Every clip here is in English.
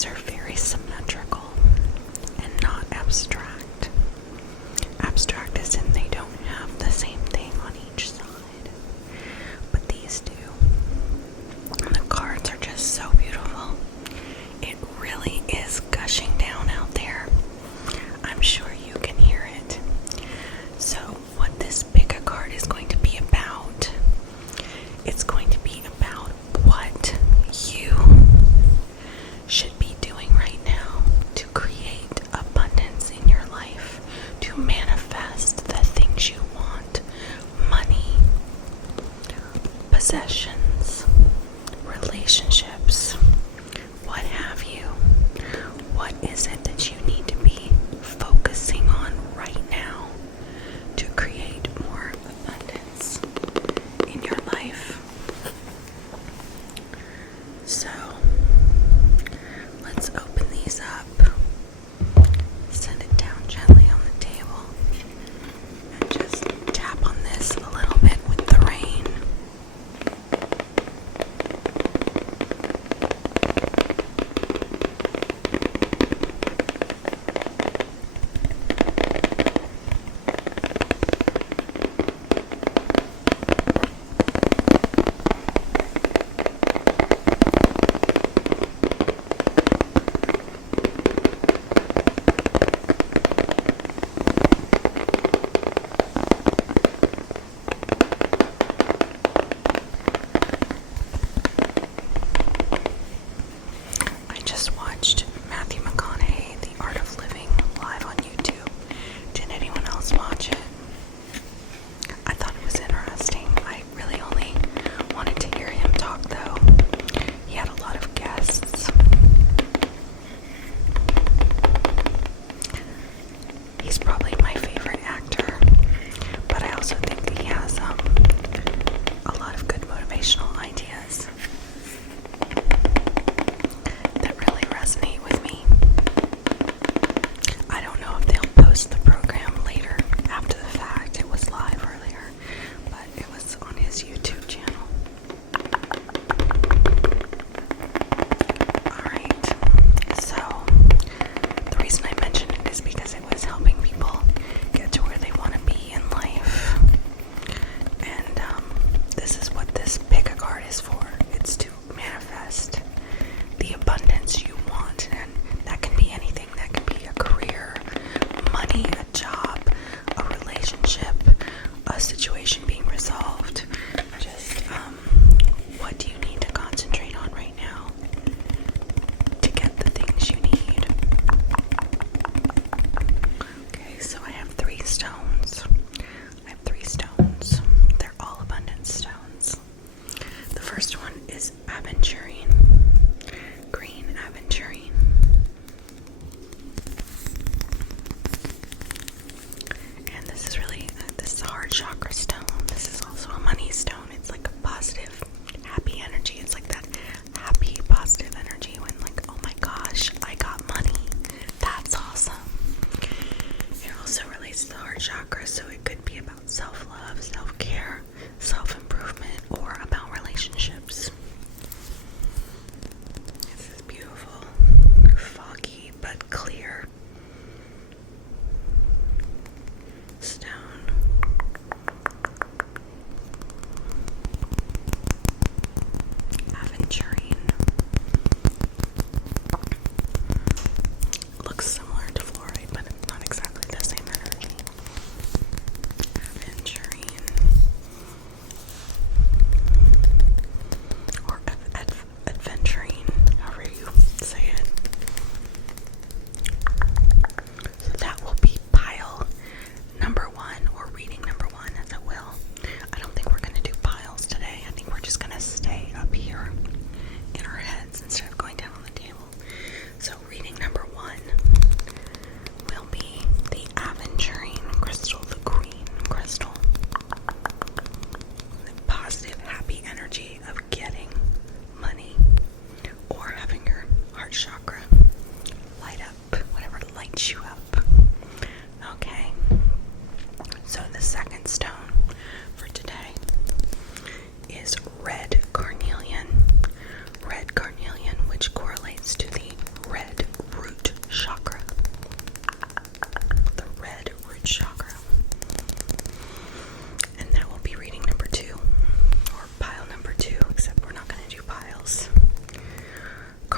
these are very symmetrical and not abstract. Abstract is in they don't have the same thing on each side, but these do. And the cards are just so beautiful. It really is gushing down out there. I'm sure you can hear it. So what this pick a card is going to be about, it's going to be about what you should be doing right now to create abundance in your life, to manifest the things you want, money, possessions, relationships, what have you. What is it that you need to be focusing on right now to create more abundance in your life? So, let's open these up, set it down gently on the table, and just tap on this a little bit with the rain.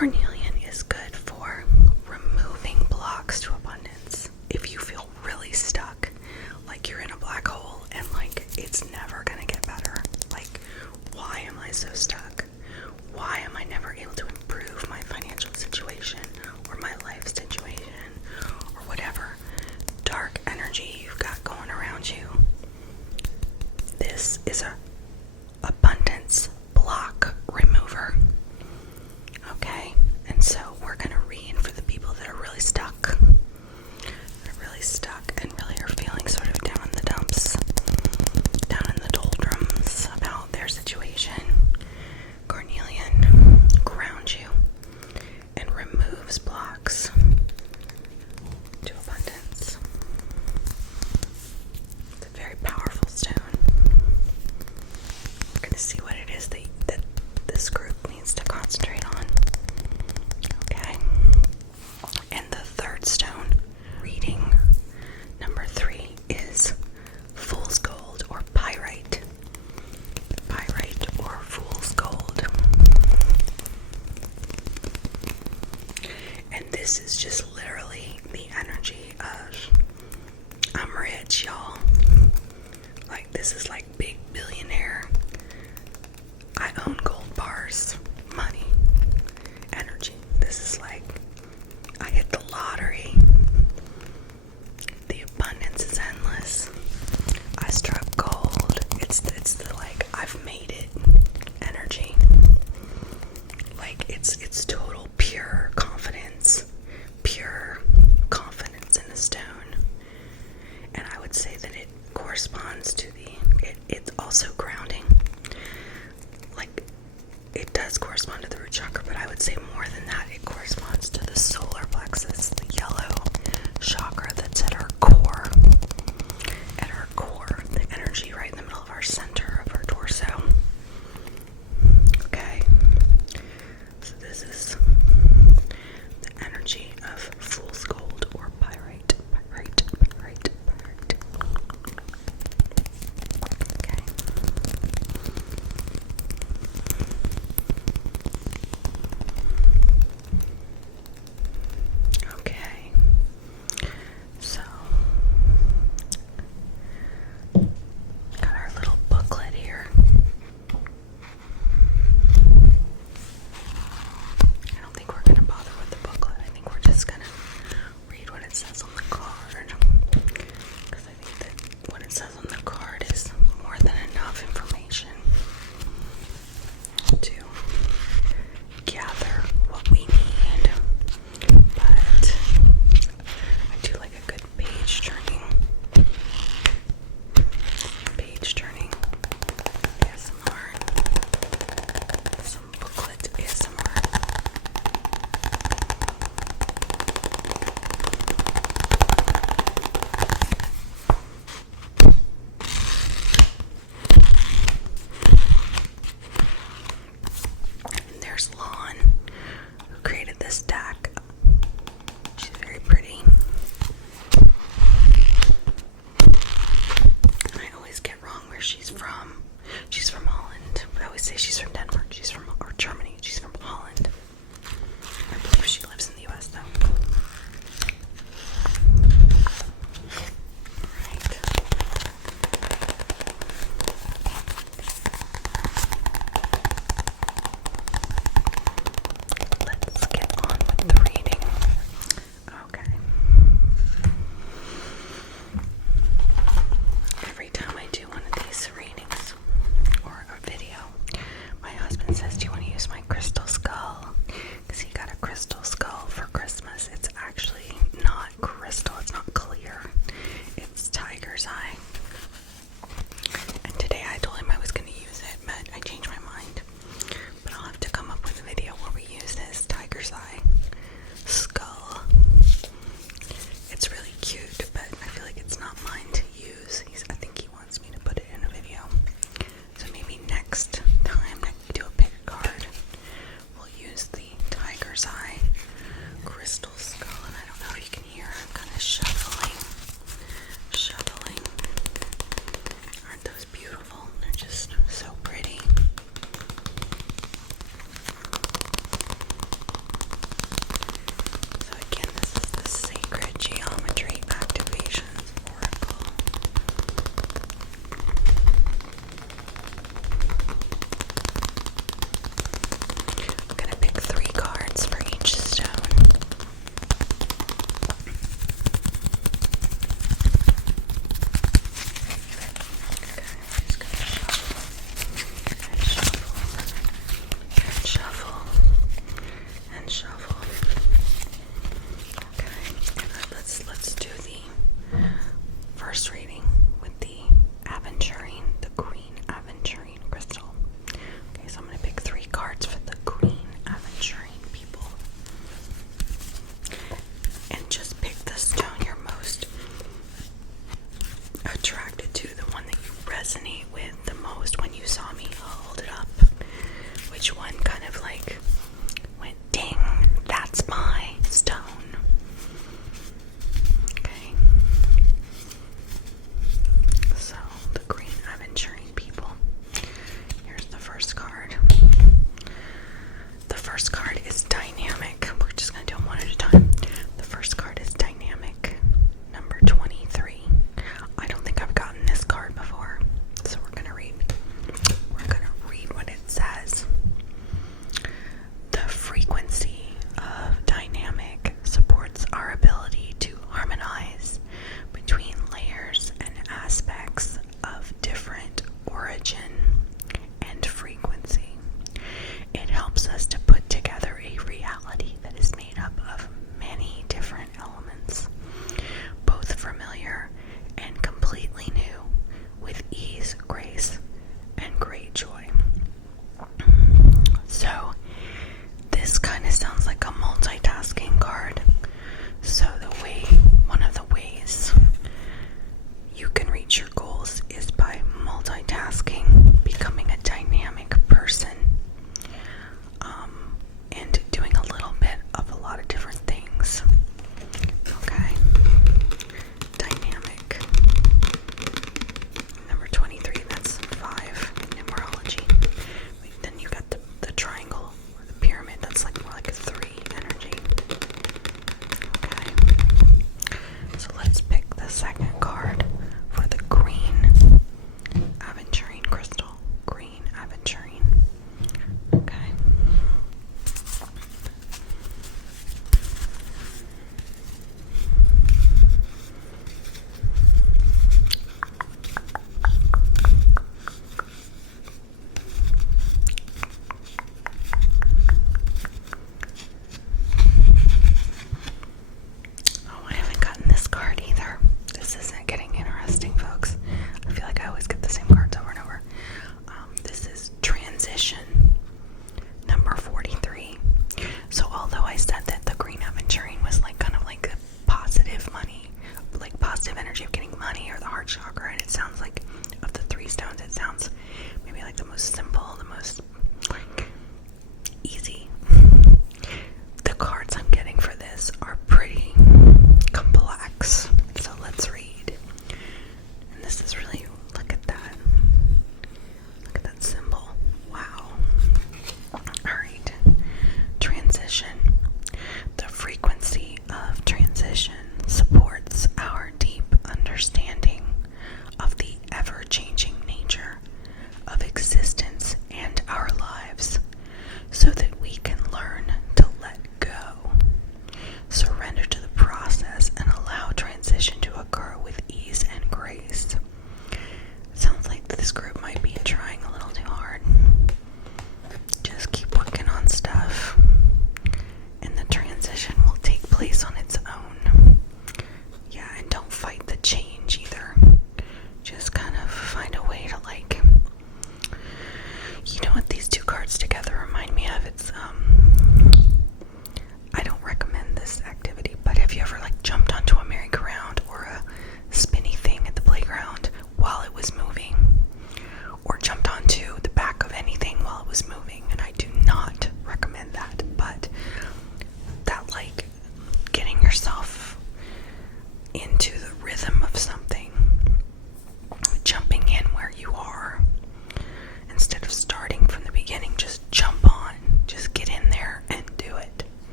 Carnelian is good for removing blocks to abundance. If you feel really stuck, like you're in a black hole and like it's never gonna get better, like why am I so stuck? Why am I never able to improve my financial situation or my life situation or whatever dark energy you've got going around you? This is a abundance block remover. Okay, and so we're gonna read for the people that are really stuck. They're really stuck and really are feeling sort of down in the dumps, down in the doldrums about their situation. Carnelian grounds you and removes blocks to abundance. It's a very powerful stone. We're going to see what it is that this group needs to concentrate on. Okay? And the third stone, reading number 3, is Fool's Gold or Pyrite. Pyrite or Fool's Gold. And this is just literally the energy of I'm rich, y'all. Like, this is like big billionaire. I own gold bars. Money. Energy. This is like I hit the lottery. The abundance is endless. I struck gold. It's the like I've made it energy. Like it's total pure confidence in a stone. And I would say that it corresponds to it's also grounding. Like it does correspond to the root chakra, but I would say more than that, it corresponds to the solar plexus, the yellow chakra that's at our core. At our core, the energy right in the middle of our center of our torso. Okay. So this is the energy of Fool's Gold or Pyrite. Pyrite. Okay. Okay. So got our little booklet here.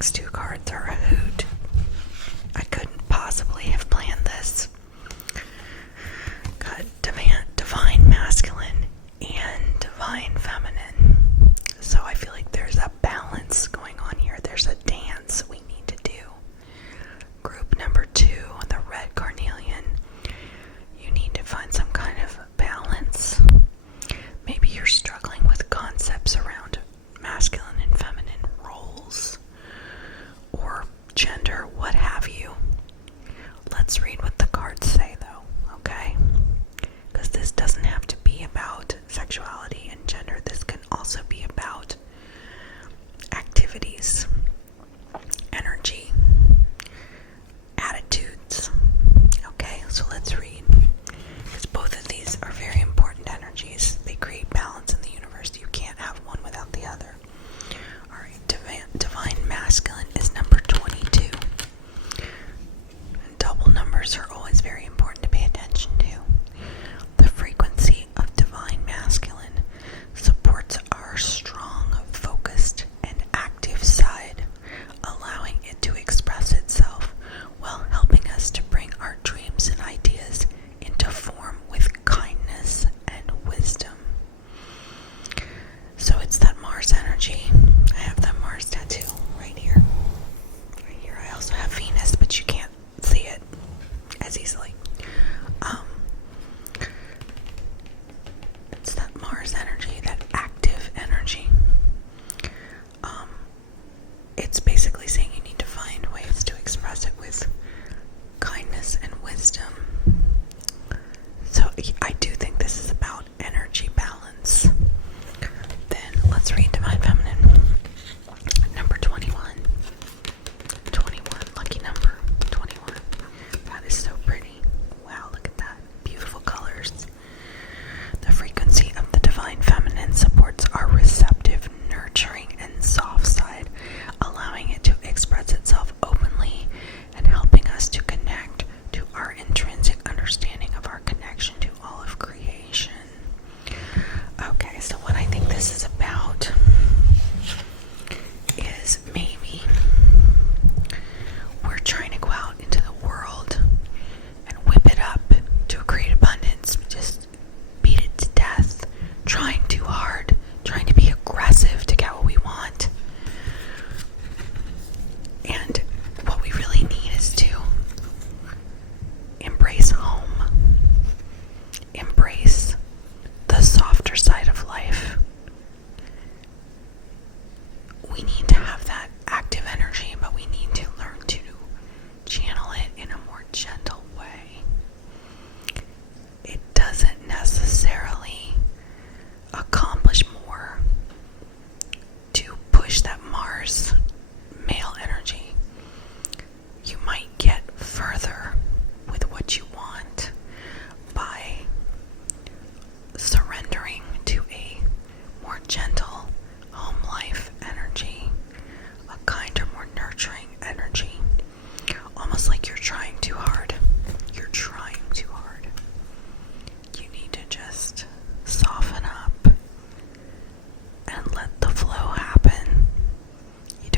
next two cards are a hoot. I couldn't possibly have planned this. Got divine masculine and divine feminine. So I feel like there's a balance going on here. There's a dance we need to do. Group number 2, the red carnelian. You need to find some kind of balance. Maybe you're struggling with concepts around masculine and feminine roles or gender, what have you. Let's read what the cards say though, okay? Because this doesn't have to be about sexuality and gender. This can also be about activities, energy, attitudes. Okay, so let's read. Because both of these are very important energies. They create balance in the universe. You can't have one without the other. Alright, divine masculine is number 22. And double numbers are always very important to pay attention to. The frequency of divine masculine supports our strong, focused, and active side, allowing it to express itself while helping us to bring our dreams and ideas into form with kindness and wisdom. So it's that Mars energy. I have that Mars tattoo right here. Right here. I also have Venus, but you can't see it as easily. It's that Mars energy, that active energy. It's basically saying you need to find ways to express it with kindness and wisdom. So I do think this is about energy balance. Then let's read Divine Feminine. Number 21. 21, lucky number. 21. That is so pretty. Wow, look at that. Beautiful colors. The frequency of the Divine Feminine supports our receptive, nurturing, and soft side, allowing it to express itself openly and helping us to connect to our intrinsic understanding of our connection to all of creation. Okay, so what I think this is about is maybe we're trying to go out into the world and whip it up to create abundance. We just beat it to death, trying too hard, trying to be aggressive to get what we want. And what we really need is to embrace home, embrace the softer side of life. We need to have that active energy, but we need to learn to channel it in a more gentle way. It doesn't necessarily accomplish more to push that Mars male energy. You might get further with what you want by surrendering to a more gentle home life energy, a kinder, more nurturing energy. Almost like you're trying too hard. You're trying too hard. You need to just soften up and let the flow happen. You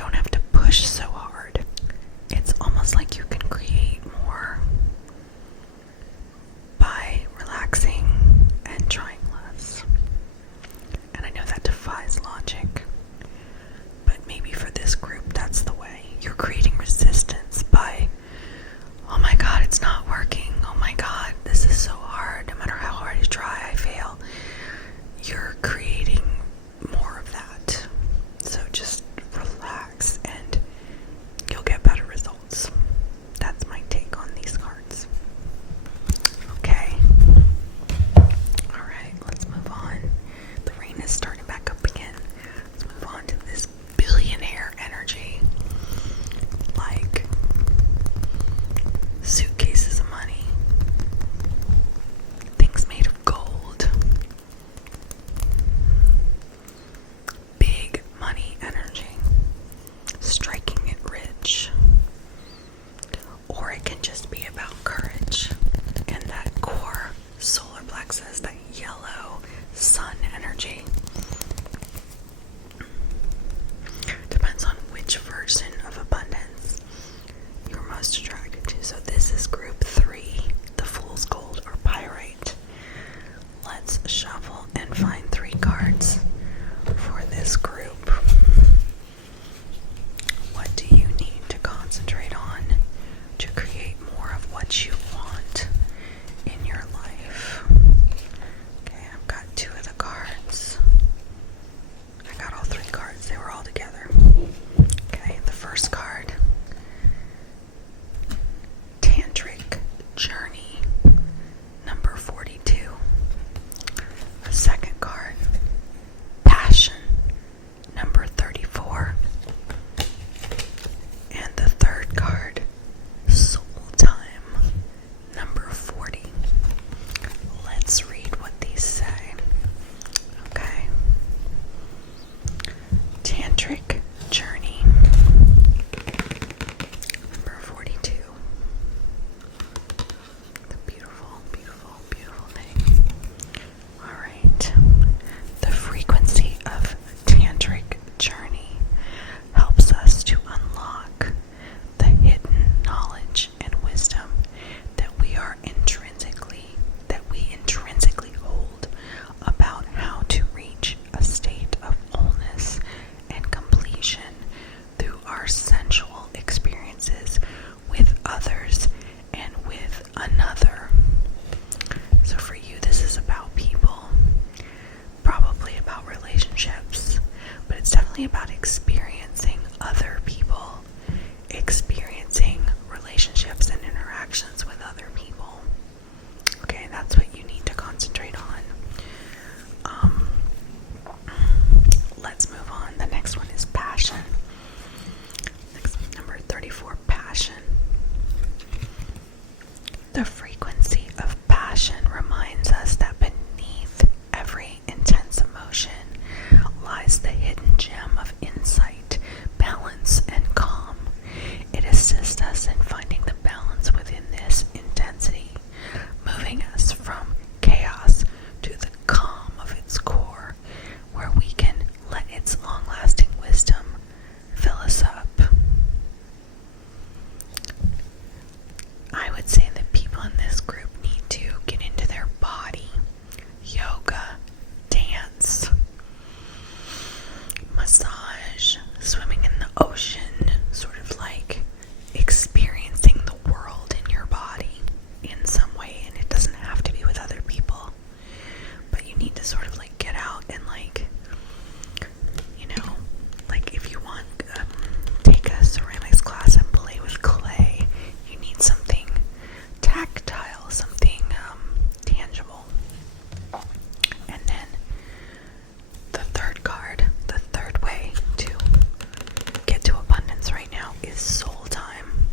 is soul time.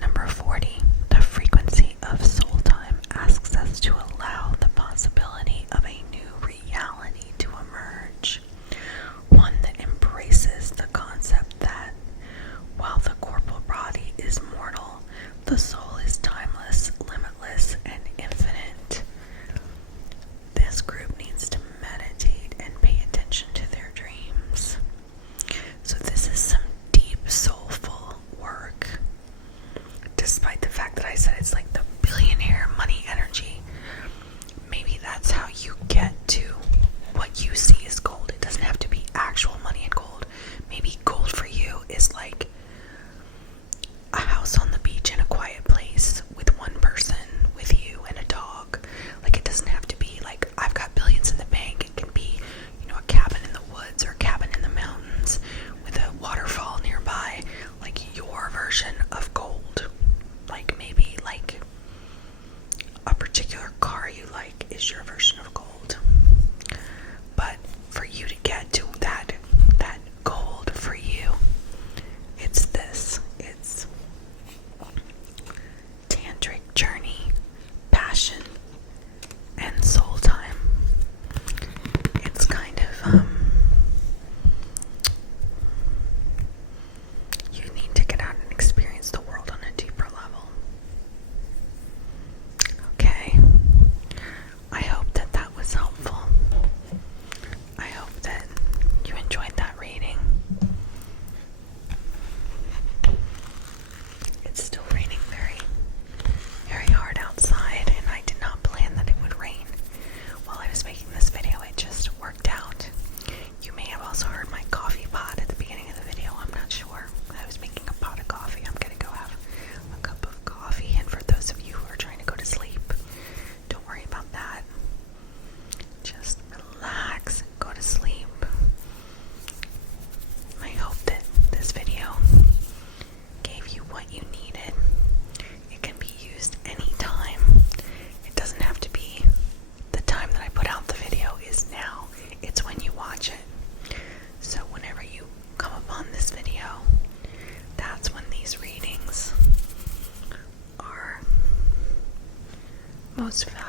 Number 40, the frequency of soul time asks us to allow the possibility of a new reality to emerge. One that embraces the concept that while the corporal body is mortal, the soul is timeless, limitless, and infinite. This group needs to meditate and pay attention to their dreams. So this is some deep, soulful work. Despite the fact that I said it's like the billionaire money energy, maybe that's how you get to what you see as gold. It doesn't have to be actual money and gold. Maybe gold for you is like a house on the beach in a quiet place with one person with you and a dog. Like, it doesn't have to be like I've got billions in the bank. It can be, a cabin in the woods or a cabin in the mountains with a waterfall nearby. Like your version of gold. Like maybe like a particular car you like is your version of gold. But for you to get to that gold for you, it's this. It's tantric journey, passion, and soul time. It's kind of you need to get out and experience the world on a deeper level. Okay, I hope that was helpful. I hope that you enjoyed that reading. It's still raining very, very hard outside, and I did not plan that it would rain while I was making this video. It just worked out. You may have also heard my coffee pot at the beginning of the video. I'm not sure. I was making a pot of coffee. I'm gonna go have a cup of coffee, and for those of you who are trying to go to sleep, don't worry about that. Just relax, go to sleep. I hope that this video gave you what you needed. It can be used anytime. It doesn't have to be the time that I put out the video is now. It's when you watch it. So whenever you come upon this video, that's when these readings are most valuable.